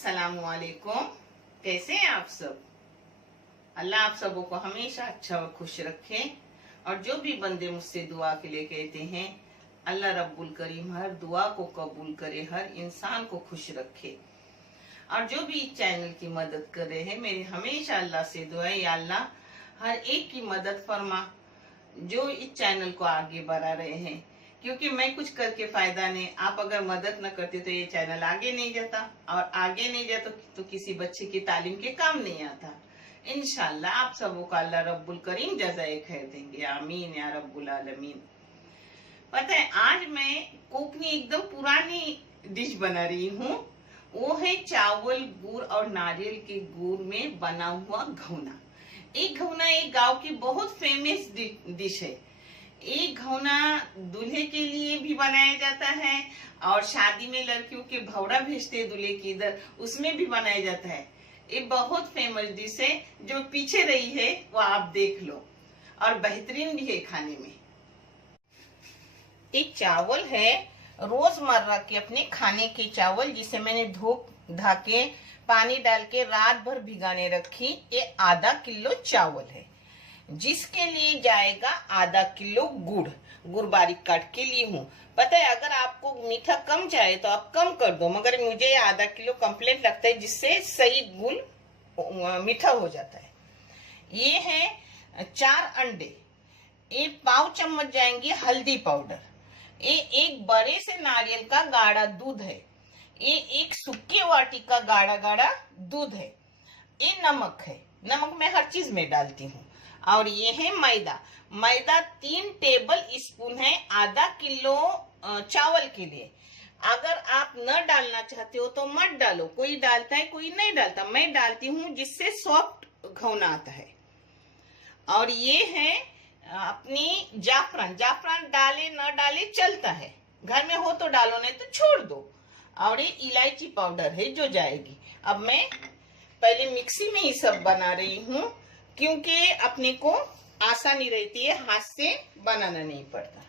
अस्सलामुअलैकुम। कैसे हैं आप सब? अल्लाह आप सबों को हमेशा अच्छा और खुश रखे। और जो भी बंदे मुझसे दुआ के लिए कहते हैं, अल्लाह रब्बुल करीम हर दुआ को कबूल करे, हर इंसान को खुश रखे। और जो भी इस चैनल की मदद कर रहे हैं, मेरी हमेशा अल्लाह से दुआ है, या अल्लाह हर एक की मदद फरमा जो इस चैनल को आगे बढ़ा रहे हैं। क्योंकि मैं कुछ करके फायदा नहीं, आप अगर मदद न करते तो ये चैनल आगे नहीं जाता, और आगे नहीं जाता तो किसी बच्चे की तालीम के काम नहीं आता। इंशाल्लाह आप सबों का अल्लाह रब्बुल करीम जज़ाए खैर देंगे, आमीन या रब्बुल आलमीन। पता है, आज मैं कोकनी एकदम पुरानी डिश बना रही हूँ। वो है चावल, गुड़ और नारियल के गुड़ में बना हुआ घौना। एक घौना एक गांव की बहुत फेमस डिश है। एक घौना दूल्हे के लिए भी बनाया जाता है, और शादी में लड़कियों के भौरा भेजते हैं दूल्हे की इधर, उसमें भी बनाया जाता है। ये बहुत फेमस डिश है, जो पीछे रही है वो आप देख लो, और बेहतरीन भी है खाने में। एक चावल है रोजमर्रा के अपने खाने के चावल, जिसे मैंने धो धा के पानी डाल के रात भर भिगाने रखी। ये आधा किलो चावल है, जिसके लिए जाएगा आधा किलो गुड़ बारीक काट के लिए हूँ। पता है, अगर आपको मीठा कम चाहे तो आप कम कर दो, मगर मुझे आधा किलो कंप्लीट लगता है, जिससे सही गुड़ मीठा हो जाता है। ये है 4 अंडे, ये पाव चम्मच जाएंगे हल्दी पाउडर, ये एक बड़े से नारियल का गाढ़ा दूध है, ये एक सूखे वाटी का गाढ़ा गाढ़ा दूध है, ये नमक है, नमक मैं हर चीज में डालती हूँ। और ये है मैदा 3 टेबल स्पून है आधा किलो चावल के लिए। अगर आप न डालना चाहते हो तो मत डालो, कोई डालता है कोई नहीं डालता, मैं डालती हूँ जिससे सॉफ्ट घौना आता है। और ये है अपनी जाफरान डाले न डाले चलता है, घर में हो तो डालो, नहीं तो छोड़ दो। और ये इलायची पाउडर है जो जाएगी। अब मैं पहले मिक्सी में ही सब बना रही हूँ, क्योंकि अपने को आसानी रहती है, हाथ से बनाना नहीं पड़ता।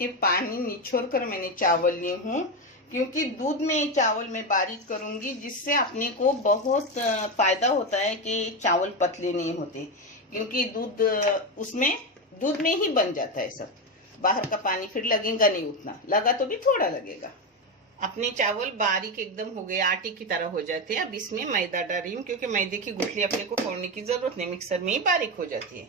ये पानी निचोड़ कर मैंने चावल लिए हूँ, क्योंकि दूध में चावल मैं बारीक करूंगी, जिससे अपने को बहुत फायदा होता है कि चावल पतले नहीं होते, क्योंकि दूध में ही बन जाता है सब। बाहर का पानी फिर लगेगा नहीं, उतना लगा तो भी थोड़ा लगेगा। अपने चावल बारीक एकदम हो गए, आटे की तरह हो जाते हैं। अब इसमें मैदा डाल रही हूँ, क्योंकि मैदे की गुठली अपने को फोड़ने की जरूरत नहीं, मिक्सर में ही बारीक हो जाती है।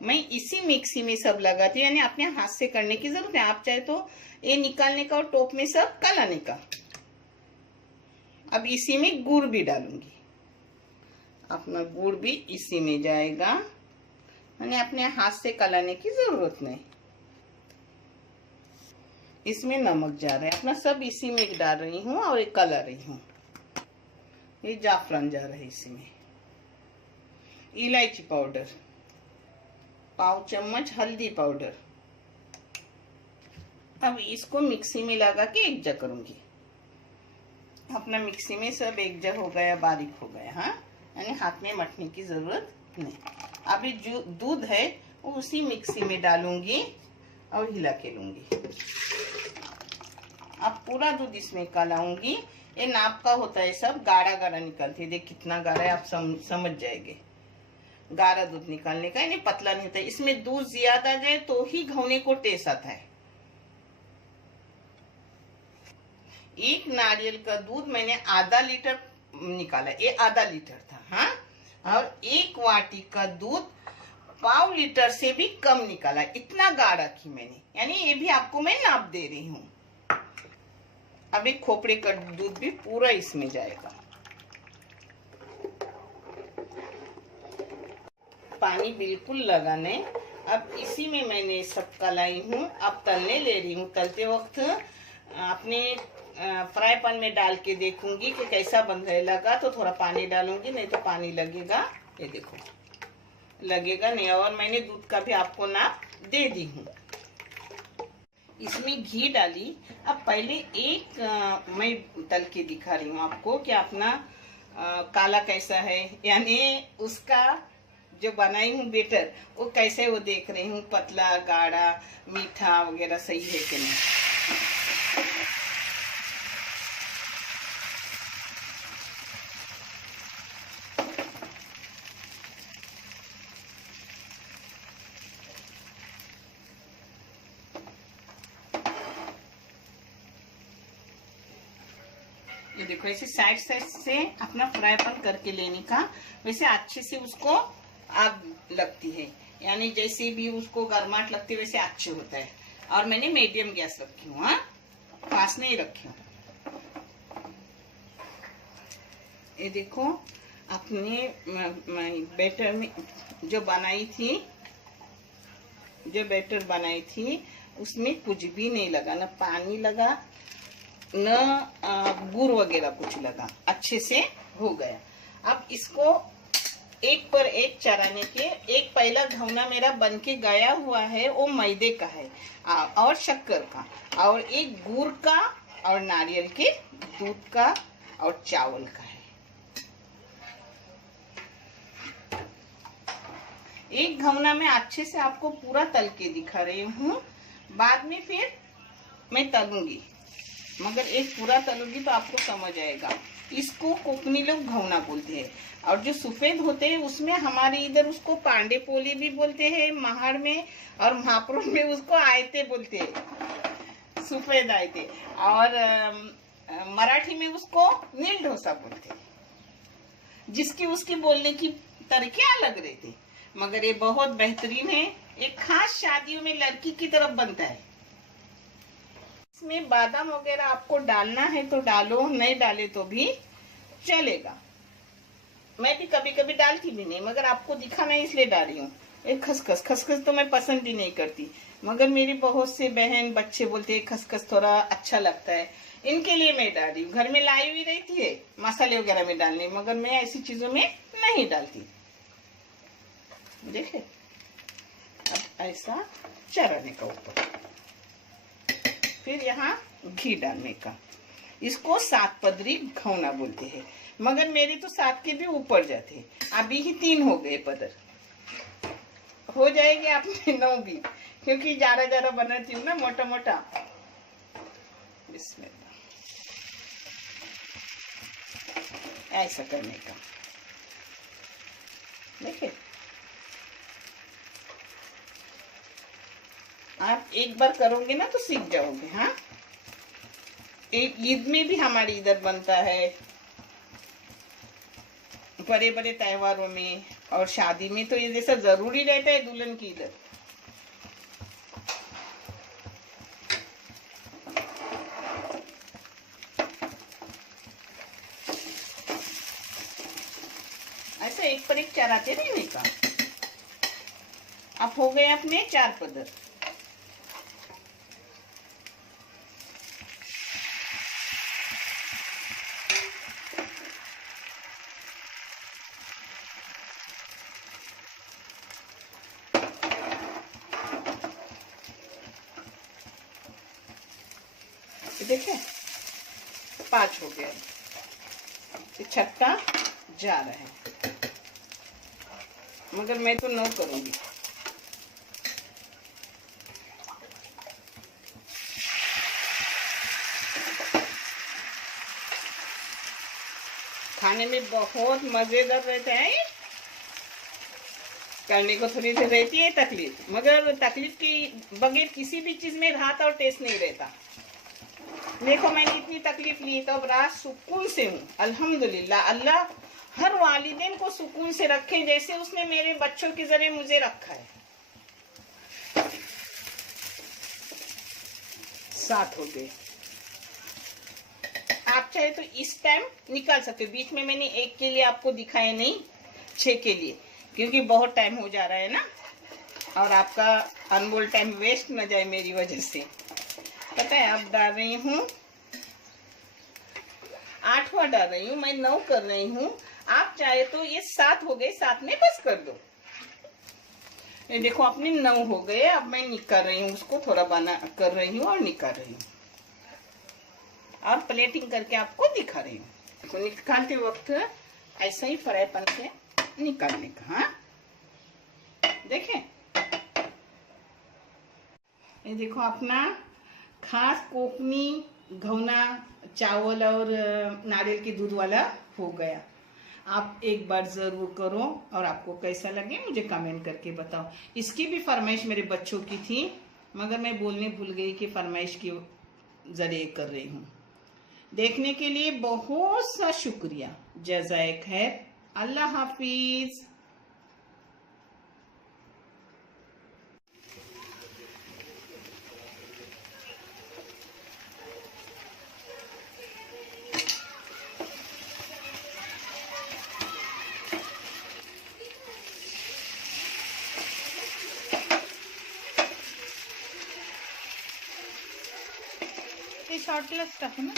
मैं इसी मिक्सी में सब लगाती हूँ, यानी अपने हाथ से करने की जरूरत है। आप चाहे तो ये निकालने का और टोप में सब कलाने का। अब इसी में गुड़ भी डालूंगी, अपना गुड़ भी इसी में जाएगा, यानी अपने हाथ से कलाने की जरूरत नहीं। इसमें नमक जा रहा है अपना, सब इसी में डाल रही हूँ और एक कला रही हूँ। ये जाफरान जा रहा है इसमें, इलायची पाउडर, पाव चम्मच हल्दी पाउडर। अब इसको मिक्सी में लगा के एक जगह करूंगी। अपना मिक्सी में सब एक जगह हो गया, बारीक हो गया। हाँ, यानी हाथ में मटने की जरूरत नहीं। अब ये जो दूध है वो उसी मिक्सी में डालूंगी और हिला के लूंगी। अब पूरा दूध इसमें कलाऊंगी। ये नाप का होता है, सब गाढ़ा गाढ़ा निकलती है। देख कितना गाढ़ा है, आप समझ जाएंगे। गाढ़ा दूध निकालने का, यानी पतला नहीं होता है। इसमें दूध ज्यादा जाए तो ही घौने को टेस्ट आता है। एक नारियल का दूध मैंने आधा लीटर निकाला, ये आधा लीटर था। हाँ, और 1 वाटी का दूध पाव लीटर से भी कम निकाला, इतना गाढ़ा की मैंने, यानी ये भी आपको मैं नाप दे रही हूँ। अब एक खोपड़े का दूध भी पूरा इसमें जाएगा। पानी बिल्कुल लगाने। अब इसी में मैंने सब कलाई हूँ, अब तलने ले रही हूँ। तलते वक्त अपने फ्राई पैन में डाल के देखूंगी कि कैसा बन रहा है। लगा तो थोड़ा पानी डालूंगी, नहीं तो पानी लगेगा। ये देखो, लगेगा नहीं। और मैंने दूध का भी आपको नाप दे दी हूँ। इसमें घी डाली। अब पहले एक मैं तल के दिखा रही हूँ आपको कि अपना काला कैसा है, यानी उसका जो बनाई हूँ बेटर वो कैसे, वो देख रही हूँ पतला गाढ़ा मीठा वगैरह सही है कि नहीं। ये देखो ऐसे साइड साइड से अपना फ्राईपन करके लेने का, वैसे अच्छे से उसको आग लगती है, यानी जैसे भी उसको गर्माहट लगती है वैसे अच्छे होता है। और मैंने मीडियम गैस रखी हूँ, हाँ, पास नहीं रखी हूँ। ये देखो अपने बैटर में जो बैटर बनाई थी उसमें कुछ भी नहीं लगा, न पानी लगा न गुड़ वगैरह कुछ लगा, अच्छे से हो गया। अब इसको एक पर एक चढ़ाने के, एक पहला घवना मेरा बन के गया हुआ है, वो मैदे का है और शक्कर का, और एक गुड़ का और नारियल के दूध का और चावल का है। एक घवना में अच्छे से आपको पूरा तल के दिखा रही हूँ, बाद में फिर मैं तलूंगी, मगर एक पूरा तलूंगी तो आपको समझ आएगा। इसको कोकनी लोग घवना बोलते हैं, और जो सफेद होते हैं उसमें हमारे इधर उसको पांडे पोली भी बोलते हैं महाड़ में, और महापुर में उसको आयते बोलते हैं, सफेद आयते, और मराठी में उसको नील डोसा बोलते हैं। जिसकी उसकी बोलने की तरीके अलग रहते, मगर ये बहुत बेहतरीन है। एक खास शादियों में लड़की की तरफ बनता है। इसमें बादाम वगैरह आपको डालना है तो डालो, नहीं डाले तो भी चलेगा। मैं भी कभी कभी डालती भी नहीं, मगर आपको दिखाना है इसलिए डाल रही हूँ। एक खसखस तो मैं पसंद भी नहीं करती, मगर मेरी बहुत से बहन बच्चे बोलते हैं खसखस थोड़ा अच्छा लगता है, इनके लिए मैं डाल रही हूँ। घर में लाई हुई रहती है मसाले वगैरह में डालने, मगर मैं ऐसी चीजों में नहीं डालती। देखे, अब ऐसा चढ़ाने का ऊपर, फिर यहाँ घी डालने का। इसको 7 पदरी घवना बोलते हैं, मगर मेरे तो 7 के भी ऊपर जाते हैं। अभी ही 3 हो गए पदर, हो जाएंगे आपने 9 भी, क्योंकि ज्यादा बनाती हूँ ना, मोटा मोटा। इसमें ऐसा करने का, देखिए आप एक बार करोगे ना तो सीख जाओगे। हाँ, एक ईद में भी हमारे इधर बनता है, बड़े बड़े त्योहारों में और शादी में तो ये जैसा जरूरी रहता है दुल्हन की इधर। ऐसा एक पर एक चढ़ाते रहने का। अब हो गए अपने 4 पदर। देखे 5 हो गया, 6ठा जा रहा है, मगर मैं तो 9 करूंगी। खाने में बहुत मजेदार रहता है, करने को थोड़ी देर रहती है तकलीफ, मगर तकलीफ की बगैर किसी भी चीज में राहत और टेस्ट नहीं रहता। देखो मैंने इतनी तकलीफ ली तो अब रात सुकून से हूँ, अल्हम्दुलिल्लाह। अल्लाह हर वालिदैन को सुकून से रखे, जैसे उसने मेरे बच्चों के जरिए मुझे रखा है। 7 हो गए। आप चाहे तो इस टाइम निकाल सकते हो, बीच में मैंने 1 के लिए आपको दिखाया नहीं, 6 के लिए, क्योंकि बहुत टाइम हो जा रहा है ना, और आपका अनमोल टाइम वेस्ट न जाए मेरी वजह से। पता है, अब डाल रही हूँ 8वां डाल रही हूँ, मैं 9 कर रही हूँ। आप चाहे तो ये 7 हो गए, 7 में बस कर दो। ये देखो अपने 9 हो गए। अब मैं निकाल रही हूँ, उसको थोड़ा बना कर रही हूँ और निकाल रही हूँ, और प्लेटिंग करके आपको दिखा रही हूँ। देखो निकालते वक्त ऐसा ही फ्राई पैन से निकालने का। हाँ, देखें, ये देखो अपना खास कोकनी घवना चावल और नारियल के दूध वाला हो गया। आप एक बार जरूर करो, और आपको कैसा लगे मुझे कमेंट करके बताओ। इसकी भी फरमाइश मेरे बच्चों की थी, मगर मैं बोलने भूल गई कि फरमाइश के जरिए कर रही हूँ। देखने के लिए बहुत सा शुक्रिया। जज़ाए खैर। अल्लाह हाफिज। ते शॉर्टलाच टाकू ना.